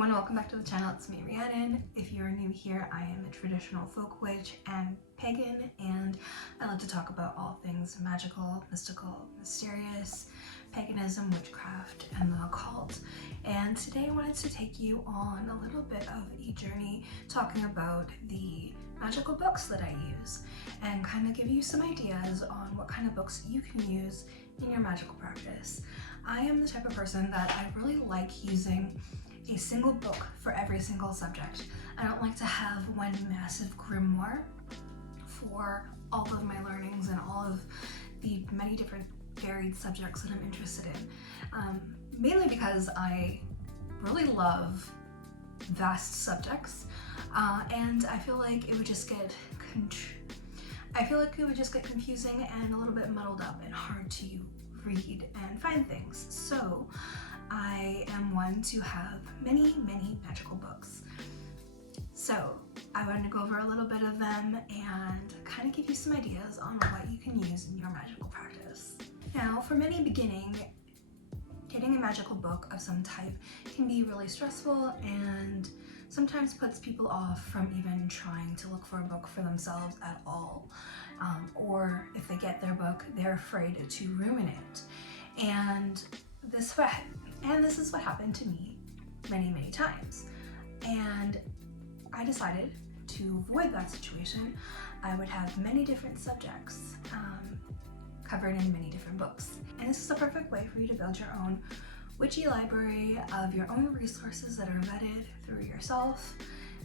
everyone, welcome back to the channel. It's me, Rhiannon. If you're new here, I am a traditional folk witch and pagan, and I love to talk about all things magical, mystical, mysterious, paganism, witchcraft, and the occult. And today I wanted to take you on a little bit of a journey talking about the magical books that I use and kind of give you some ideas on what kind of books you can use in your magical practice. I am the type of person that I really like using a single book for every single subject. I don't like to have one massive grimoire for all of my learnings and all of the many different varied subjects that I'm interested in. Mainly because I really love vast subjects, and I feel like it would just get confusing and a little bit muddled up and hard to read and find things. So I am one to have many magical books. So I wanted to go over a little bit of them and kind of give you some ideas on what you can use in your magical practice. Now, for many beginning, getting a magical book of some type can be really stressful and sometimes puts people off from even trying to look for a book for themselves at all. Or if they get their book, they're afraid to ruin it. And this is what happened to me many times. And I decided to avoid that situation. I would have many different subjects covered in many different books. And this is a perfect way for you to build your own witchy library of your own resources that are vetted through yourself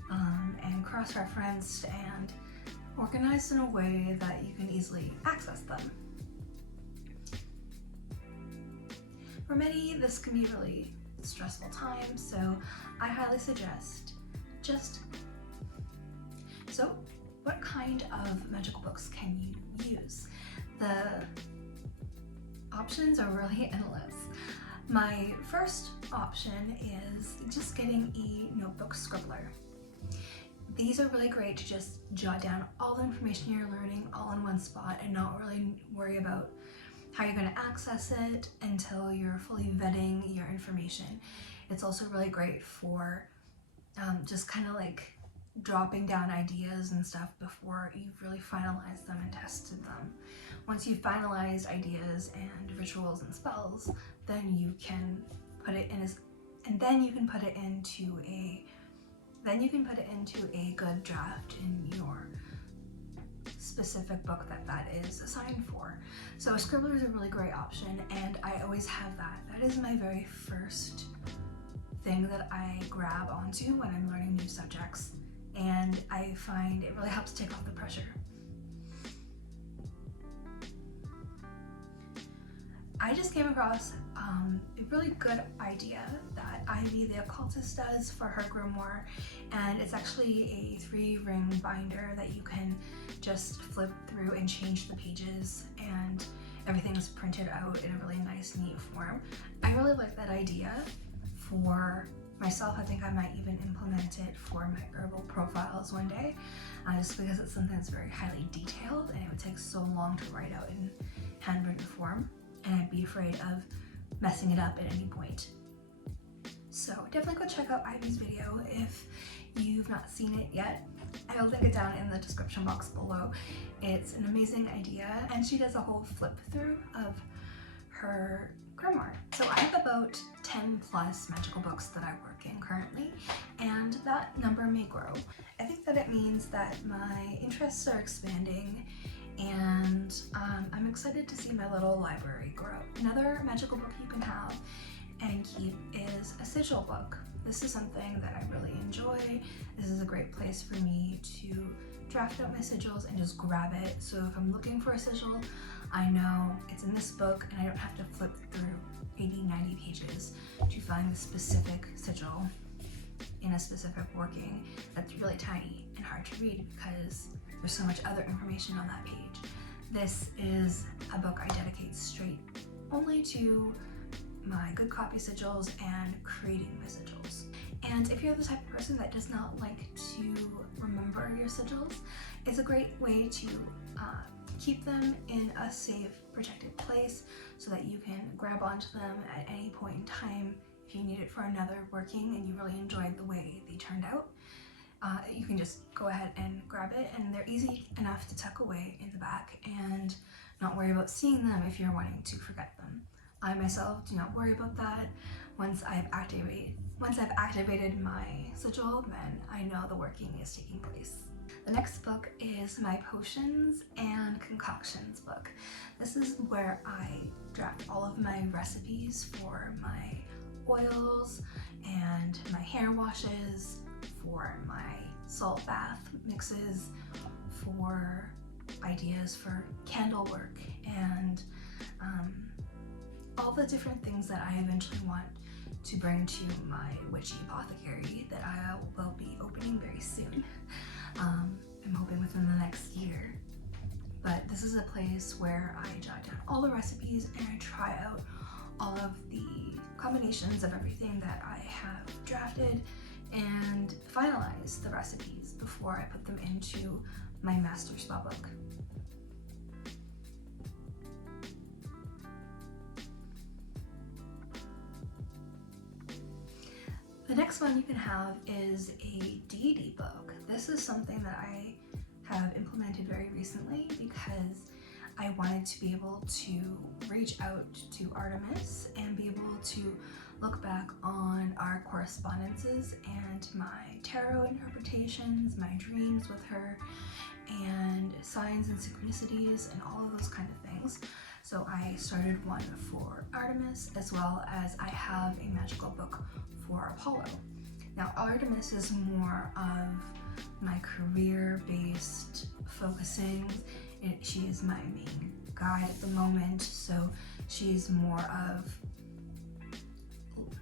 and cross-referenced and organized in a way that you can easily access them. For many, this can be really stressful time, so I highly suggest So what kind of magical books can you use? The options are really endless. My first option is just getting a notebook scribbler. These are really great to just jot down all the information you're learning all in one spot and not really worry about how you're going to access it until you're fully vetting your information. It's also really great for just kind of like dropping down ideas and stuff before you've really finalized them and tested them. Once you've finalized ideas and rituals and spells, then you can put it into a good draft in your specific book that is assigned for. So a scribbler is a really great option, and I always have that. That is my very first thing that I grab onto when I'm learning new subjects, and I find it really helps take off the pressure. I just came across a really good idea that Ivy the occultist does for her grimoire, and it's actually a 3-ring binder that you can just flip through and change the pages, and everything's printed out in a really nice, neat form. I really like that idea for myself. I think I might even implement it for my herbal profiles one day, just because it's something that's very highly detailed and it would take so long to write out in handwritten form, and I'd be afraid of messing it up at any point. So definitely go check out Ivy's video if you've not seen it yet. I'll link it down in the description box below. It's an amazing idea, and she does a whole flip through of her grimoire. So I have about 10 plus magical books that I work in currently, and that number may grow. I think that it means that my interests are expanding, and I'm excited to see my little library grow. Another magical book you can have and keep is a sigil book. This is something that I really enjoy. This is a great place for me to draft out my sigils and just grab it. So if I'm looking for a sigil, I know it's in this book and I don't have to flip through 80-90 pages to find the specific sigil in a specific working that's really tiny and hard to read because there's so much other information on that page. This is a book I dedicate straight only to my good copy sigils and creating my sigils. And if you're the type of person that does not like to remember your sigils, it's a great way to keep them in a safe, protected place so that you can grab onto them at any point in time if you need it for another working and you really enjoyed the way they turned out, you can just go ahead and grab it, and they're easy enough to tuck away in the back and not worry about seeing them if you're wanting to forget them. I myself do not worry about that. Once I've activated my sigil, then I know the working is taking place. The next book is my potions and concoctions book. This is where I draft all of my recipes for my oils and my hair washes, for my salt bath mixes, for ideas for candle work, and all the different things that I eventually want to bring to my Witchy apothecary that I will be opening very soon. I'm hoping within the next year. But this is a place where I jot down all the recipes and I try out all of the combinations of everything that I have drafted and finalize the recipes before I put them into my master spellbook. The next one you can have is a deity book. This is something that I have implemented very recently because I wanted to be able to reach out to Artemis and be able to look back on our correspondences and my tarot interpretations, my dreams with her, and signs and synchronicities and all of those kind of things. So I started one for Artemis, as well as I have a magical book for Apollo. Now Artemis is more of my career-based focusing. She is my main guide at the moment, so she's more of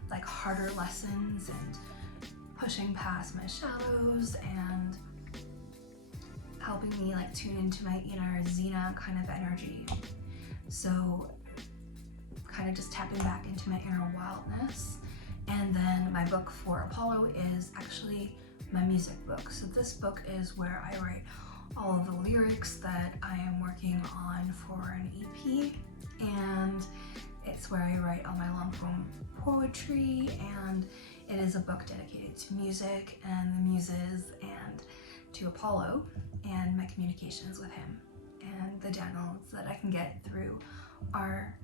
like harder lessons and pushing past my shadows and helping me like tune into my inner Xena kind of energy. So kind of just tapping back into my inner wildness. And then my book for Apollo is actually my music book. So this book is where I write all of the lyrics that I am working on for an EP, and it's where I write all my long form poetry, and it is a book dedicated to music and the muses and to Apollo and my communications with him and the downloads that I can get through our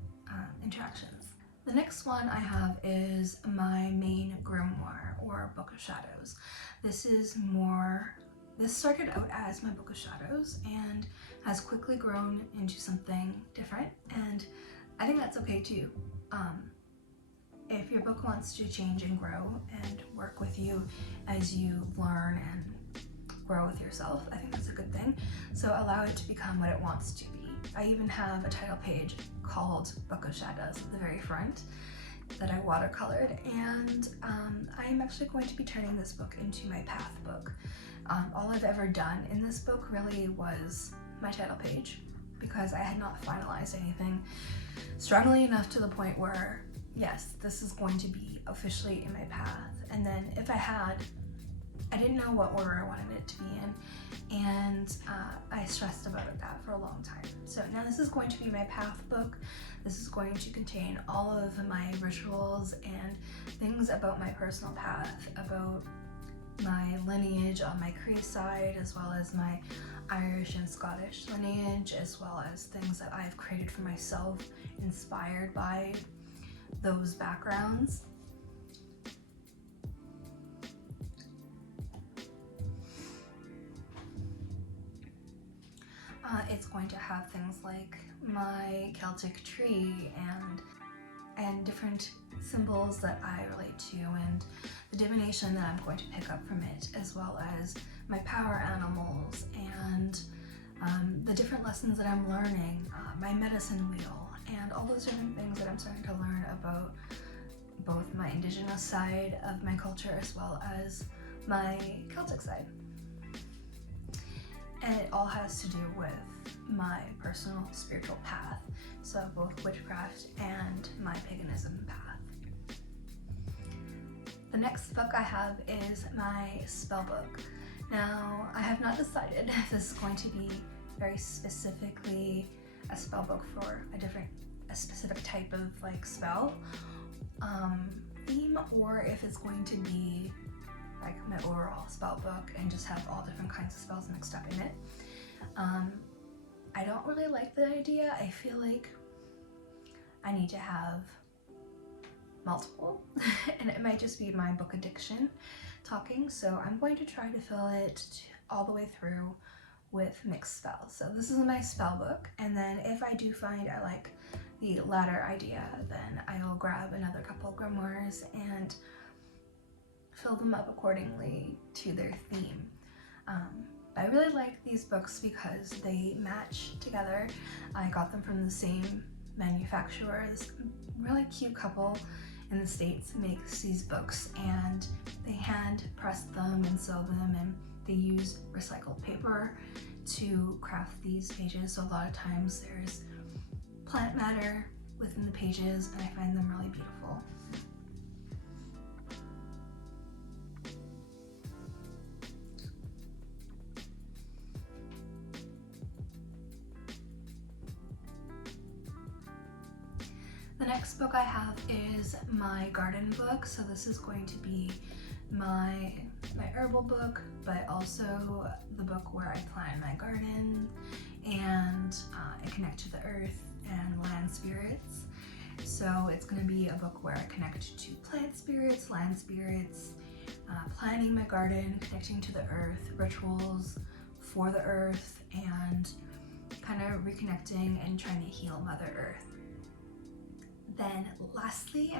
interactions. The next one I have is my main grimoire, or Book of Shadows. This started out as my Book of Shadows and has quickly grown into something different, and I think that's okay too. If your book wants to change and grow and work with you as you learn and grow with yourself, I think that's a good thing. So allow it to become what it wants to be. I even have a title page called Book of Shadows at the very front that I watercolored, and I'm actually going to be turning this book into my path book. All I've ever done in this book really was my title page, because I had not finalized anything strongly enough to the point where, yes, this is going to be officially in my path. And then if I had, I didn't know what order I wanted it to be in, and I stressed about that for a long time. So now this is going to be my path book. This is going to contain all of my rituals and things about my personal path, about my lineage on my Cree side, as well as my Irish and Scottish lineage, as well as things that I've created for myself inspired by those backgrounds. It's going to have things like my Celtic tree and different symbols that I relate to, and the divination that I'm going to pick up from it, as well as my power animals and the different lessons that I'm learning, my medicine wheel, and all those different things that I'm starting to learn about both my indigenous side of my culture as well as my Celtic side. And it all has to do with my personal spiritual path, so both witchcraft and my paganism path. The next book I have is my spell book. Now, I have not decided if this is going to be very specifically a spell book for a specific type of like spell. theme or if it's going to be like my overall spell book and just have all different kinds of spells mixed up in it. I don't really like the idea. I feel like I need to have multiple and it might just be my book addiction talking, so I'm going to try to fill it all the way through with mixed spells. So this is my spell book, and then if I do find I like the latter idea, then I will grab another couple grimoires and fill them up accordingly to their theme. I really like these books because they match together. I got them from the same manufacturer. This really cute couple in the States makes these books, and they hand press them and sew them, and they use recycled paper to craft these pages. So a lot of times there's plant matter within the pages, and I find them really beautiful. The next book I have is my garden book. So this is going to be my herbal book, but also the book where I plant my garden and I connect to the earth and land spirits. So it's going to be a book where I connect to plant spirits, land spirits, planting my garden, connecting to the earth, rituals for the earth, and kind of reconnecting and trying to heal Mother Earth. Then lastly,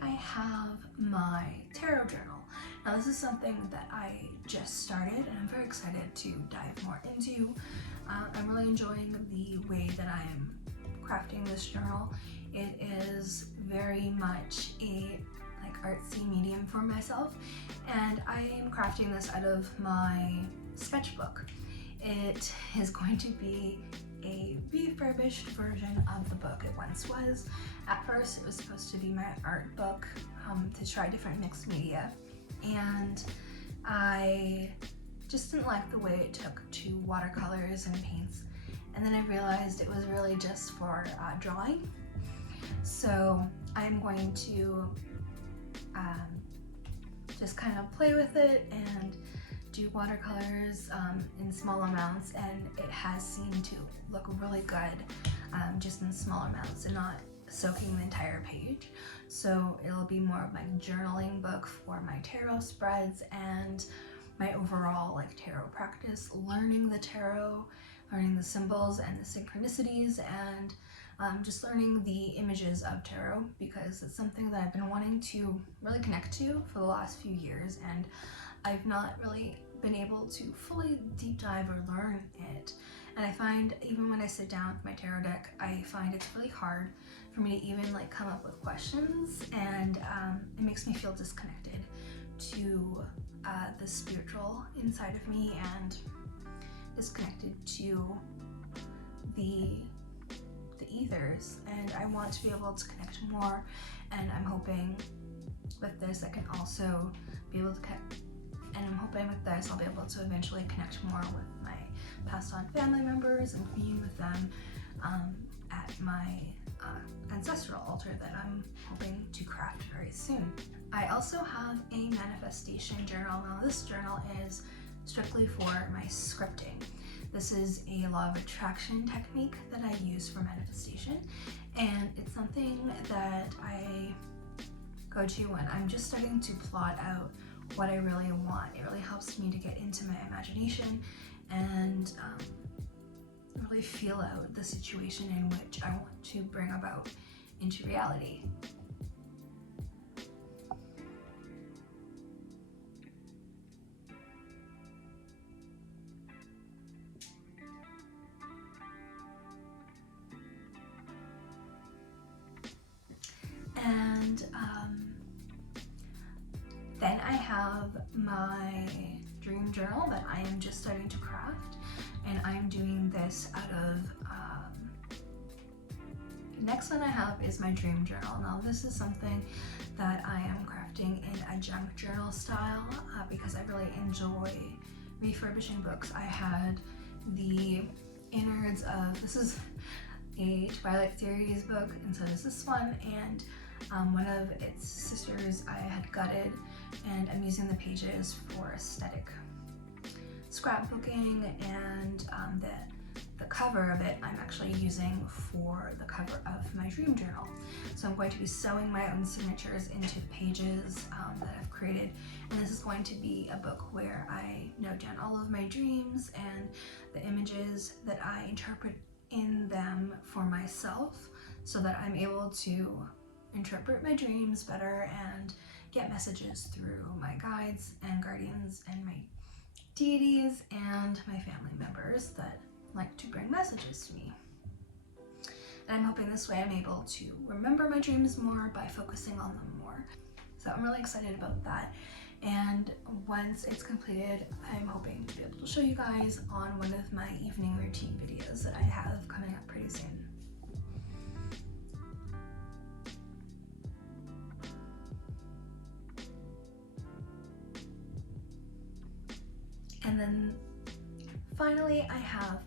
I have my tarot journal. Now this is something that I just started and I'm very excited to dive more into. I'm really enjoying the way that I'm crafting this journal. It is very much a artsy medium for myself, and I am crafting this out of my sketchbook. It is going to be a refurbished version of the book it once was. At first it was supposed to be my art book to try different mixed media, and I just didn't like the way it took to watercolors and paints, and then I realized it was really just for drawing. So I'm going to just kind of play with it and do watercolors in small amounts, and it has seemed to look really good just in small amounts and not soaking the entire page. So it'll be more of my journaling book for my tarot spreads and my overall tarot practice, learning the tarot, learning the symbols and the synchronicities, and just learning the images of tarot, because it's something that I've been wanting to really connect to for the last few years, and I've not really been able to fully deep dive or learn it. And I find even when I sit down with my tarot deck, I find it's really hard for me to even come up with questions, and it makes me feel disconnected to the spiritual inside of me and disconnected to the ethers, and I want to be able to connect more, and I'm hoping with this I can also be able to connect, and I'm hoping with this I'll be able to eventually connect more with my passed on family members and commune with them at my ancestral altar that I'm hoping to craft very soon. I also have a manifestation journal. Now this journal is strictly for my scripting. This is a law of attraction technique that I use for manifestation, and it's something that I go to when I'm just starting to plot out what I really want. It really helps me to get into my imagination and really feel out the situation in which I want to bring about into reality. And then I have my dream journal that I am just starting to craft, and I'm doing this out of next one I have is my dream journal. Now this is something that I am crafting in a junk journal style because I really enjoy refurbishing books. I had the innards of, this is a Twilight series book, and so does this one, and One of its sisters I had gutted, and I'm using the pages for aesthetic scrapbooking, and the cover of it I'm actually using for the cover of my dream journal. So I'm going to be sewing my own signatures into the pages that I've created, and this is going to be a book where I note down all of my dreams and the images that I interpret in them for myself, so that I'm able to interpret my dreams better and get messages through my guides and guardians and my deities and my family members that like to bring messages to me. And I'm hoping this way I'm able to remember my dreams more by focusing on them more. So I'm really excited about that. And once it's completed, I'm hoping to be able to show you guys on one of my evening routine videos that I have coming up pretty soon. And then finally I have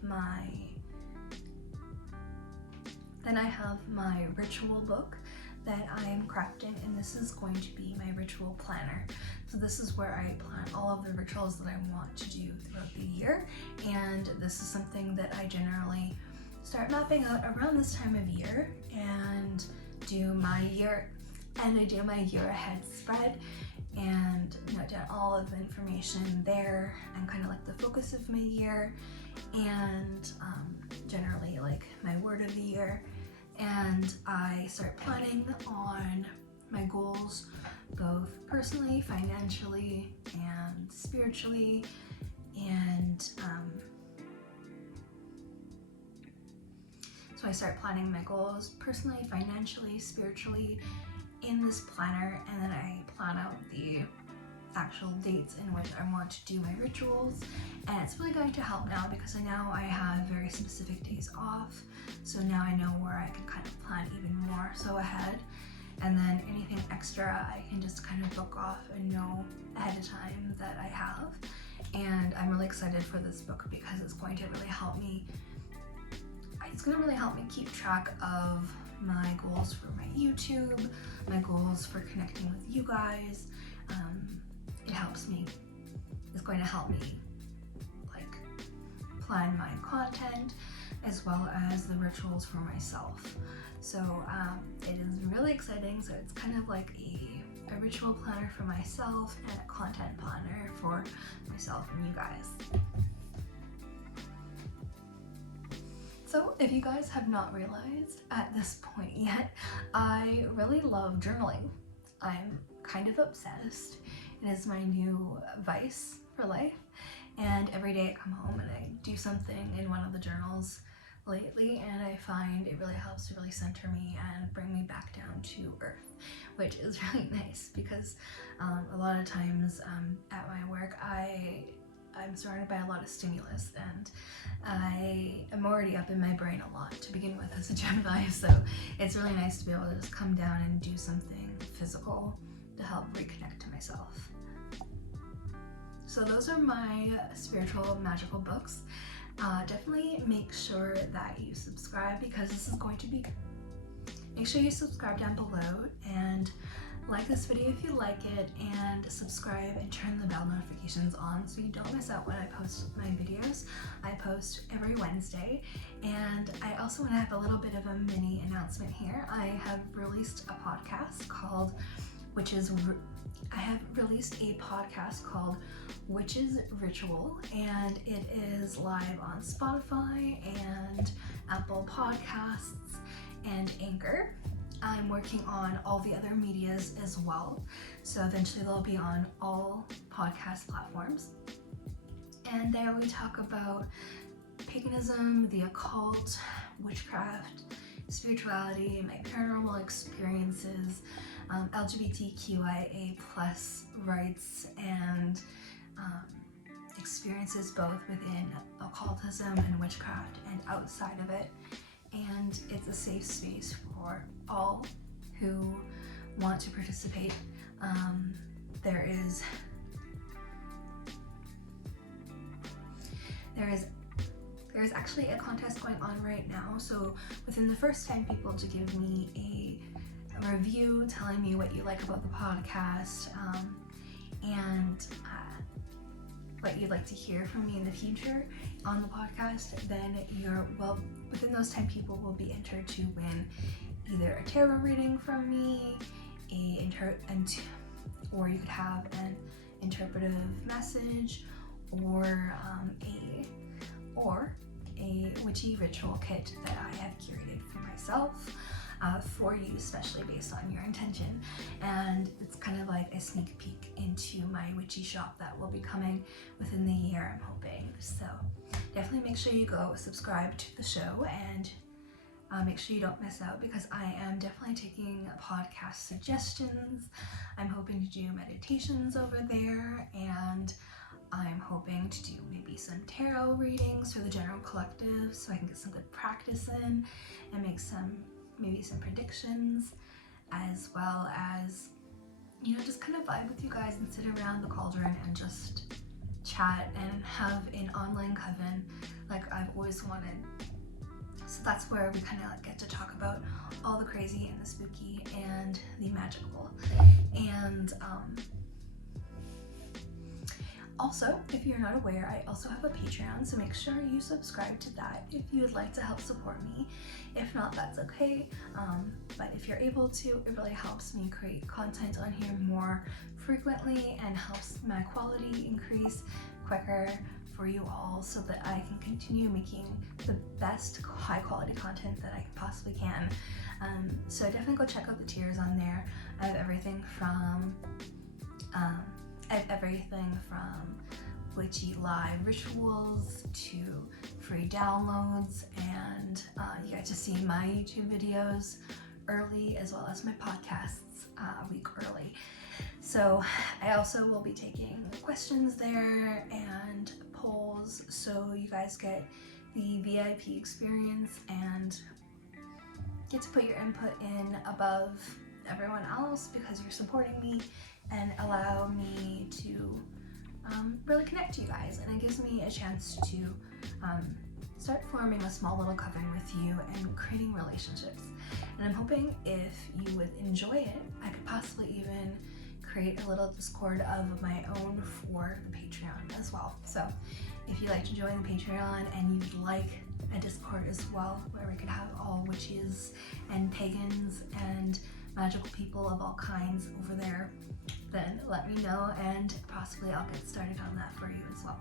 my ritual book that I am crafting, and this is going to be my ritual planner. So this is where I plan all of the rituals that I want to do throughout the year, and this is something that I generally start mapping out around this time of year and do my year ahead spread and note down all of the information there and kind of like the focus of my year, and generally like my word of the year. And I start planning on my goals, both personally, financially, and spiritually. And so I start planning my goals personally, financially, spiritually in this planner, and then I plan out the actual dates in which I want to do my rituals. And it's really going to help now because now I have very specific days off, so now I know where I can kind of plan even more so ahead, and then anything extra I can just kind of book off and know ahead of time that I have. And I'm really excited for this book because it's going to really help me keep track of my goals for my YouTube, my goals for connecting with you guys. It's going to help me like plan my content as well as the rituals for myself. So it is really exciting. So it's kind of like a ritual planner for myself and a content planner for myself and you guys. So if you guys have not realized at this point yet, I really love journaling. I'm kind of obsessed. It is my new vice for life. And every day I come home and I do something in one of the journals lately, and I find it really helps to really center me and bring me back down to earth, which is really nice because a lot of times at my work I'm surrounded by a lot of stimulus, and I am already up in my brain a lot to begin with as a Gemini, so it's really nice to be able to just come down and do something physical to help reconnect to myself. So those are my spiritual magical books. Definitely make sure that you subscribe because this is going to be, make sure you subscribe down below and like this video if you like it, and subscribe and turn the bell notifications on so you don't miss out when I post my videos. I post every Wednesday, and I also want to have a little bit of a mini announcement here. I have released a podcast called Witch's Ritual, and it is live on Spotify and Apple Podcasts and Anchor. I'm working on all the other medias as well, so eventually they'll be on all podcast platforms. And there we talk about paganism, the occult, witchcraft, spirituality, my paranormal experiences, LGBTQIA+ rights and experiences both within occultism and witchcraft and outside of it. And it's a safe space for all who want to participate. There is actually a contest going on right now, so within the first 10 people to give me a review telling me what you like about the podcast, and what you'd like to hear from me in the future on the podcast, then within those 10 people will be entered to win either a tarot reading from me, or you could have an interpretive message, or a witchy ritual kit that I have curated for myself, for you, especially based on your intention. And it's kind of like a sneak peek into my witchy shop that will be coming within the year, I'm hoping. So definitely make sure you go subscribe to the show, and make sure you don't miss out, because I am definitely taking podcast suggestions. I'm hoping to do meditations over there, and I'm hoping to do maybe some tarot readings for the general collective so I can get some good practice in and make maybe some predictions, as well as, just kind of vibe with you guys and sit around the cauldron and just chat and have an online coven like I've always wanted. So that's where we kind of like get to talk about all the crazy and the spooky and the magical. And also, if you're not aware, I also have a Patreon, so make sure you subscribe to that if you would like to help support me. If not, that's okay. But if you're able to, it really helps me create content on here more frequently and helps my quality increase quicker for you all, so that I can continue making the best high quality content that I possibly can. So definitely go check out the tiers on there. I have everything from witchy live rituals to free downloads, and you get to see my YouTube videos early, as well as my podcasts a week early. So I also will be taking questions there and polls, so you guys get the VIP experience and get to put your input in above everyone else, because you're supporting me and allow me to really connect to you guys, and it gives me a chance to start forming a small little coven with you and creating relationships. And I'm hoping if you would enjoy it, I could possibly even create a little Discord of my own for the Patreon as well. So if you'd like to join the Patreon and you'd like a Discord as well, where we could have all witches and pagans and magical people of all kinds over there, then let me know, and possibly I'll get started on that for you as well.